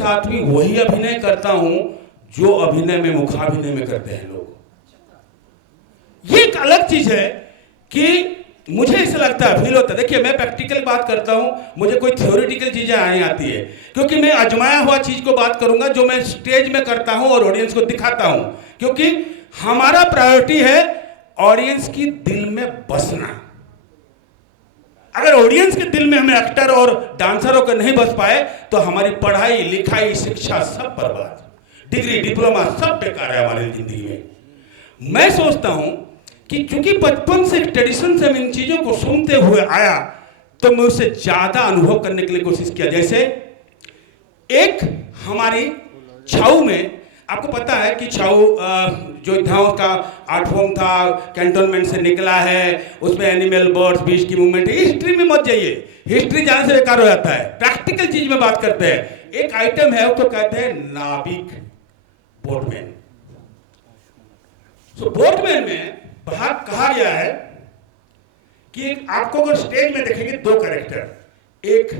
साथ भी वही अभिनय करता हूं जो अभिनय में मुखाभिनय में करते हैं लोग। ये एक अलग चीज है कि मुझे ऐसा लगता है, फील होता है। देखिए, मैं प्रैक्टिकल बात करता हूं, मुझे कोई थ्योरेटिकल चीजें नहीं आती है, क्योंकि मैं आजमाया हुआ चीज को बात करूंगा जो मैं स्टेज में करता हूं और ऑडियंस को दिखाता हूं, क्योंकि हमारा प्रायोरिटी है ऑडियंस की दिल में बसना। अगर ऑडियंस के दिल में हमें एक्टर और डांसरों को नहीं बस पाए तो हमारी पढ़ाई लिखाई शिक्षा सब बर्बाद, डिग्री डिप्लोमा सब बेकार है हमारी जिंदगी में। मैं सोचता हूं कि क्योंकि बचपन से ट्रेडिशन से हम इन चीजों को सुनते हुए आया, तो मैं उससे ज्यादा अनुभव करने के लिए कोशिश किया। जैसे एक हमारी छाऊ में, आपको पता है कि छाऊ जो योद्धाओं का आर्ट फॉर्म था, कैंटोनमेंट से निकला है, उसमें एनिमल बर्ड्स बीच की मूवमेंट है। हिस्ट्री में मत जाइए, हिस्ट्री जाने से बेकार हो जाता है। प्रैक्टिकल चीज में बात करते हैं। एक आइटम है, उसको कहते हैं नाविक, बोटमैन। तो बोटमैन में बाहर कहा गया है कि आपको अगर स्टेज में देखेंगे दो कैरेक्टर, एक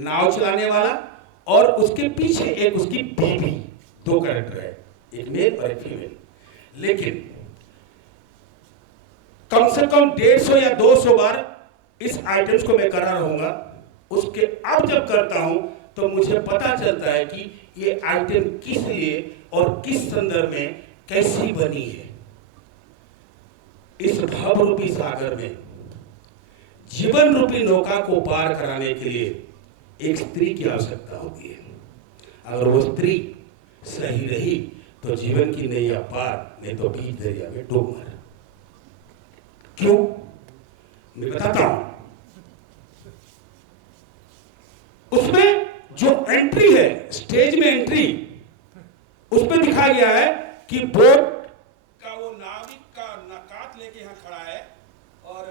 नाव चलाने वाला और उसके पीछे एक उसकी बीवी, दो कैरेक्टर है, एक मेल और एक फीमेल। लेकिन कम से कम 150 या 200 बार इस आइटम्स को मैं करा रहूंगा। उसके अब जब करता हूं तो मुझे पता चलता है कि ये आइटम किस लिए और किस संदर्भ में कैसी बनी है। इस भाव रूपी सागर में जीवन रूपी नौका को पार कराने के लिए एक स्त्री की आवश्यकता होती है। अगर वो स्त्री सही रही तो जीवन की नैया पार, नहीं तो बीच दरिया में डूब मर। क्यों? मैं बताता हूं। उसमें जो एंट्री है, स्टेज में एंट्री, उसमें दिखाया गया है कि बोट का वो नाविक का नकात लेके यहां खड़ा है और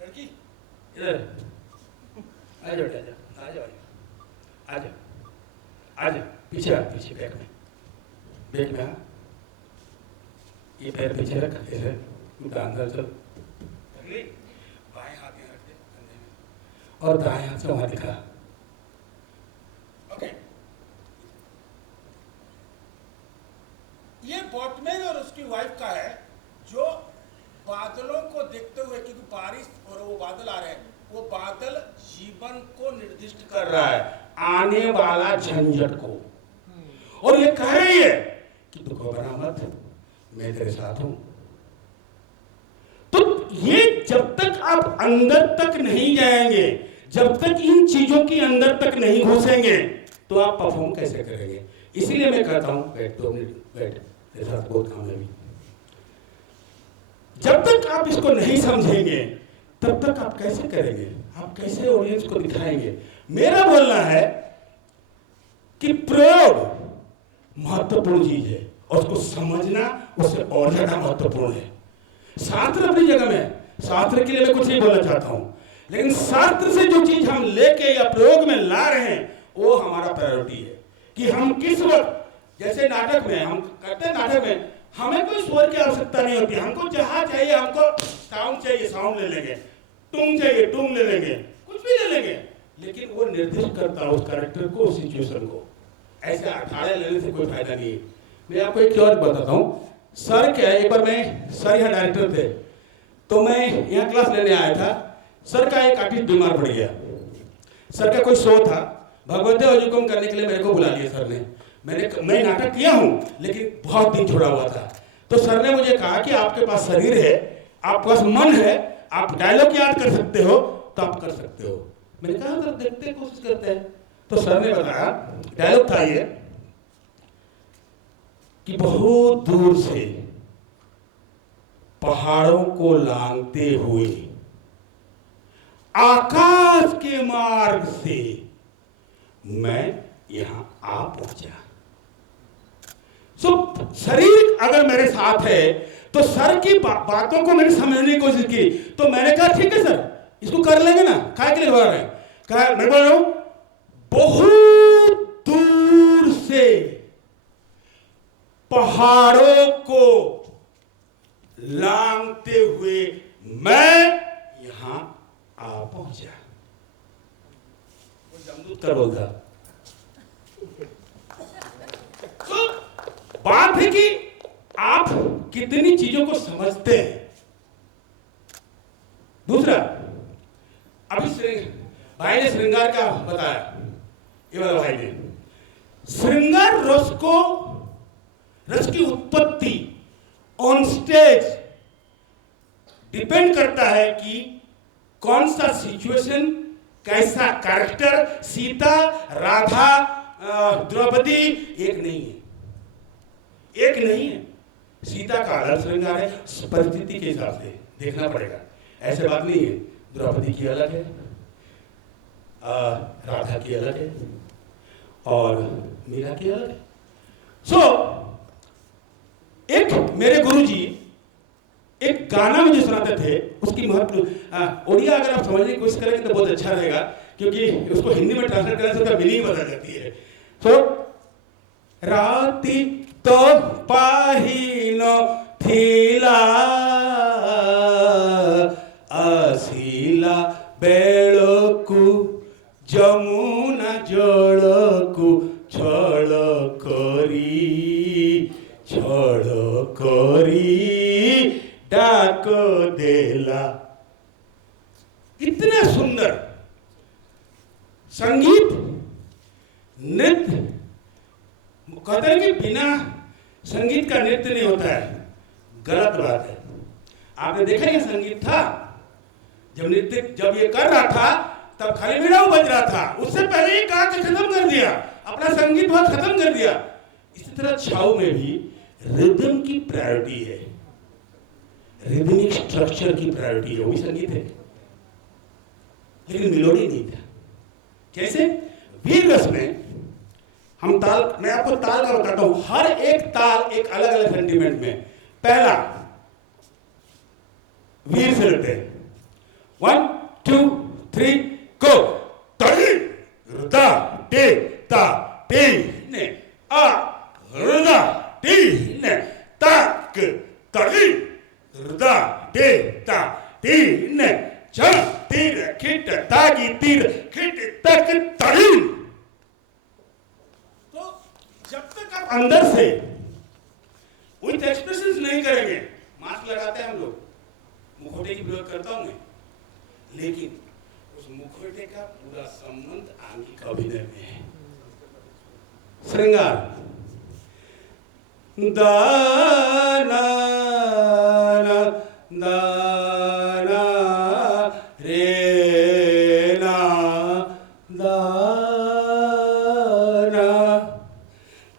लड़की इधर आ जाओ, आ जाओ, आ जाओ, आ जाओ, पीछे आ, पीछे बैक में आ। ये पैर पीछे रख, इधर अंदर चल, बाएं हाथ में रख दे और दाएं हाथ से वहां दिखा। ओके, ये बोटमैन और उसकी वाइफ का है, जो बादलों को देखते हुए, क्योंकि बारिश और वो बादल आ रहे हैं, वो बादल जीवन को निर्दिष्ट कर रहा है, आने वाला झंझट को। और ये कह रही है कि तू घबरा मत, मैं तेरे साथ हूं। तो ये जब तक आप अंदर तक नहीं जाएंगे, जब तक इन चीजों की अंदर तक नहीं घुसेंगे, तो आप परफॉर्म कैसे करेंगे? इसीलिए मैं कहता हूं, बैठ 2 मिनट, बैठ, तेरे साथ बहुत काम है भी। जब तक आप इसको नहीं समझेंगे तब तक आप कैसे करेंगे? आप कैसे ऑडियंस को दिखाएंगे? मेरा बोलना है कि प्रयोग महत्वपूर्ण चीज है और उसको समझना उससे और ज्यादा महत्वपूर्ण है। शास्त्र अपनी जगह में, शास्त्र के लिए मैं कुछ नहीं बोलना चाहता हूं, लेकिन शास्त्र से जो चीज हम लेके या प्रयोग में ला रहे हैं वो हमारा प्रायोरिटी है कि हम किस वक्त, जैसे नाटक में हम करते हैं, नाटक में हमें कोई स्वर की आवश्यकता नहीं होती। हमको जहां चाहिए, हमको साउंड चाहिए, साउंड ले लेंगे, टूंग चाहिए, टूंग ले लेंगे, कुछ भी ले लेंगे, लेकिन वो निर्दिष्ट करता है उस कैरेक्टर को, उस सिचुएशन को। ऐसे अखाड़े लेने से कोई फायदा नहीं है। मैं आपको एक और बताता हूँ। सर क्या है, एक बार मैं, सर यहाँ डायरेक्टर थे, तो मैं यहाँ क्लास लेने आया था। सर का एक आर्टिस्ट बीमार पड़ गया। सर का कोई शो था, भगवते हुकुम करने के लिए मेरे को बुला लिया सर ने। मैं नाटक किया हूं लेकिन बहुत दिन छोड़ा हुआ था। तो सर ने मुझे कहा कि आपके पास शरीर है, आपके पास मन है, आप डायलॉग याद कर सकते हो तो आप कर सकते हो। मैंने कहा सर देखते हैं, कोशिश करते हैं। तो सर ने बताया, डायलॉग था ये कि बहुत दूर से पहाड़ों को लांघते हुए आकाश के मार्ग से मैं यहां आ पहुंचा। शरीर अगर मेरे साथ है तो सर की बातों को मैंने समझने की कोशिश की। तो मैंने कहा ठीक है सर, इसको कर लेंगे ना, काय के लिए बोल रहे हैं? कहा मैं बोल रहा हूं बहुत दूर से पहाड़ों को लांघते हुए मैं यहां आ पहुंचा। वो जमदूत कर बोलता बात है कि आप कितनी चीजों को समझते हैं। दूसरा, अभी भाई ने श्रृंगार का बताया, ये वाला भाई ने श्रृंगार रस की उत्पत्ति ऑन स्टेज डिपेंड करता है कि कौन सा सिचुएशन, कैसा कैरेक्टर। सीता, राधा, द्रौपदी एक नहीं है, एक नहीं है। सीता का अलग श्रृंगार है, परिस्थिति के हिसाब से देखना पड़ेगा, ऐसे बात नहीं है। द्रौपदी की अलग है, राधा की अलग है और मीरा की अलग है। सो एक मेरे गुरुजी एक गाना मुझे सुनाते थे, उसकी महत्व ओडिया अगर आप समझने की कोशिश करेंगे तो बहुत अच्छा रहेगा, क्योंकि उसको हिंदी में ट्रांसलेट करने से उसका मीनिंग बदल जाती है। तो राति तो पाहिनो थीला आसीला बेळकु जमुना जळकु छळ करी डाक देला। इतना सुंदर संगीत, नृत्य। कहते हैं कि बिना संगीत का नृत्य नहीं होता है, गलत बात है। आपने देखा ये संगीत था, जब नृत्य जब ये कर रहा था तब खाली मीराव बज रहा था, उससे पहले ही गा के खत्म कर दिया, अपना संगीत बहुत खत्म कर दिया। इसी तरह छाऊ में भी रिदम की प्रायोरिटी है, रिदमिक स्ट्रक्चर की प्रायोरिटी है, वही संगीत है, लेकिन मेलोडी नहीं था। कैसे? वीर रस में हम ताल, मैं आपको ताल का बताता हूं, हर एक ताल एक अलग अलग सेंटीमेंट में। पहला वीर से लेते हैं, 1 2 3 गो। तड़ी रुदा टे ता टे ने आ रुदा टे ने ताक तड़ी रुदा टे ता टे ने च तीर खिट तागी तीर खिट तक तड़ी। तो जब तक आप अंदर से विथ एक्सप्रेशंस नहीं करेंगे, मास्क लगाते हैं हम लोग, मुखौटे की प्रयोग करता हूं मैं, लेकिन उस मुखौटे का पूरा संबंध आंगिक अभिनय में है। श्रृंगार दाना दाना रे ना दाना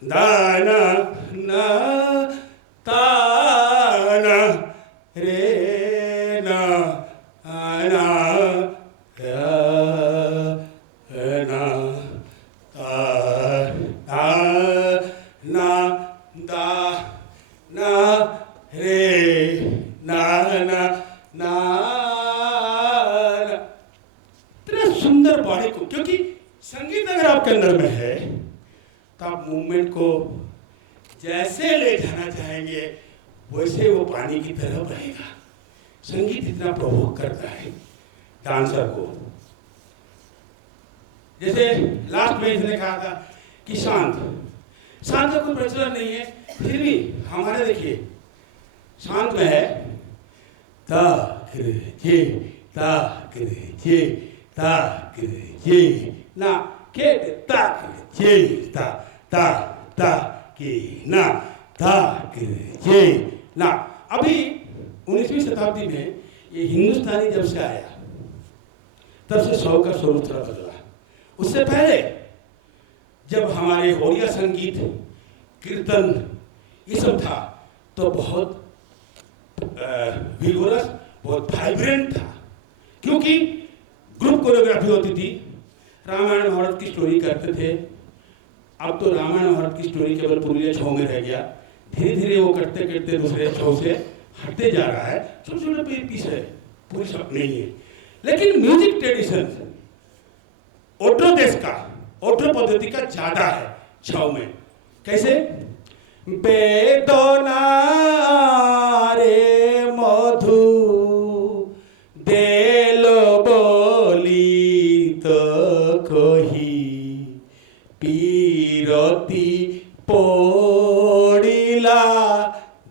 दाना ना ताना रे ना आना सुंदर बॉडी को, क्योंकि संगीत अगर आपके अंदर में है तो आप मूवमेंट को जैसे ले जाना चाहेंगे वैसे वो पानी की तरह बहेगा। संगीत इतना प्रोवोक करता है डांसर को। जैसे लास्ट में इसने कहा था कि शांत का कोई प्रचलन नहीं है, फिर भी हमारे देखिए शांत में है ता जे ता जे ता जे ना के ता जे ता ता ता के ना ता जे ना। अभी 19वीं शताब्दी में ये हिंदुस्तानी जब से आया तब से सौ का स्वरूप थोड़ा बदला। उससे पहले जब हमारे ओडिया संगीत, कीर्तन ये सब था तो बहुत विगोरस, बहुत वाइब्रेंट था, क्योंकि ग्रुप कोरियोग्राफी होती थी, रामायण महाभारत की स्टोरी करते थे। अब तो रामायण महाभारत की स्टोरी केवल पुरुलिया छाव में रह गया, धीरे धीरे वो करते करते दूसरे छाव से हटते जा रहा है। छोटे छोटे पीस है, पूरी सब नहीं है। लेकिन म्यूजिक ट्रेडिशन ओट्रो देश का, ओट्रो पद्धति का ज्यादा है छाव में। कैसे? बेदना रे मधु देलो बोली तो कही पीरती पोड़ी सुरीला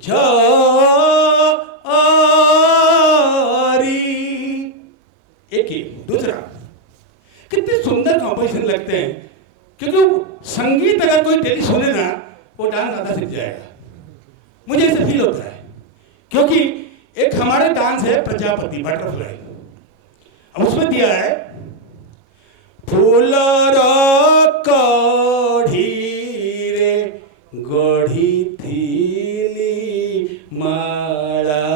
जारी। एक ही दूसरा कितने सुंदर कॉम्पोजिशन लगते हैं, क्योंकि संगीत अगर कोई डेली सुने ना वो डांस आधा सीख जाएगा। मुझे ऐसे फील होता है, क्योंकि एक हमारे डांस है प्रजापति बटरफ्लाई, अब उसमें दिया है फूल कढ़ी रे गढ़ी थीली माला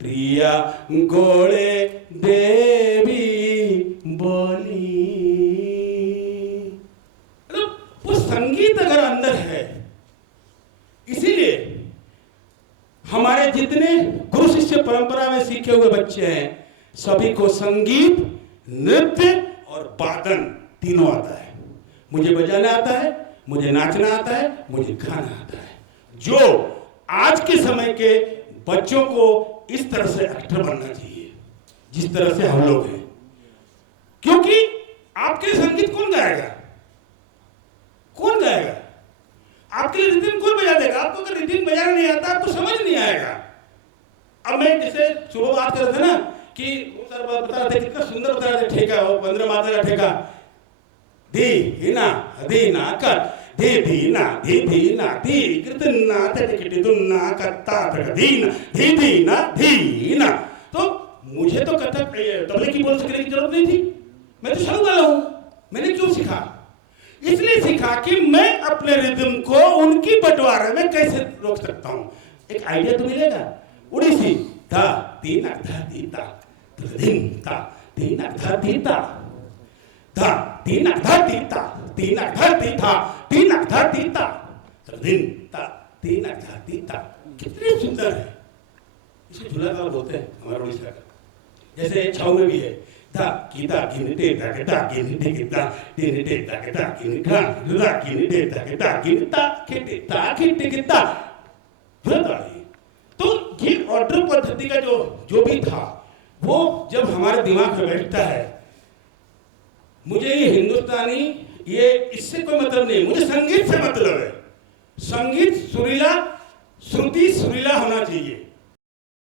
प्रिया गोले देवी बोली। तो वो संगीत अगर अंदर है, इसीलिए हमारे जितने गुरु शिष्य परंपरा में सीखे हुए बच्चे हैं सभी को संगीत, नृत्य और वादन तीनों आता है। मुझे बजाना आता है, मुझे नाचना आता है, मुझे गाना आता है। जो आज के समय के बच्चों को इस तरह से एक्टर बनना चाहिए जिस तरह से हम लोग हैं, क्योंकि आपके संगीत कौन गाएगा? कौन गाएगा? आपके लिए रिदम कौन बजा देगा? आपको अगर रिदम बजाना नहीं आता आपको समझ नहीं आएगा। अब मैं जैसे सुबह बात कर रहे थे ना कि सर बता रहे थे, कितना सुंदर बता रहे थे ठेका, वो 15 मात्रा का ठेका, दी ना दी ना कर दी दी ना दी कृतना तटिकटी दुन्ना कत्ता तक दी ना। तो मुझे तो कथक तबले की बोल सीखने की जरूरत नहीं थी, मैं तो शुरू वाला हूं। मैंने क्यों सीखा? इसलिए सीखा कि मैं अपने रिदम को उनकी बंटवारे में कैसे रोक सकता हूं। एक आइडिया तो मिलेगा। उड़ीसी धा तीन धा दीता दिन ता तीन धा दीता धा तीन धा दीता तीन धा दीता तीन धा दीता दिन ता तीन धा दीता। कितने सुंदर है। इसे झूला ताल बोलते हैं हमारे उड़ीसा का। जैसे छाऊ में भी है धा कीता गिनते धा गिनते गिता गिनते धा गिनता धा गिनते धा गिनता खेते ता खेते गिता झूला ताल। तो ये ऑर्डर पद्धति का जो भी था वो जब हमारे दिमाग में बैठता है, मुझे ये हिंदुस्तानी ये इससे कोई मतलब नहीं, मुझे संगीत से मतलब है। संगीत सुरीला, श्रुति सुरीला होना चाहिए।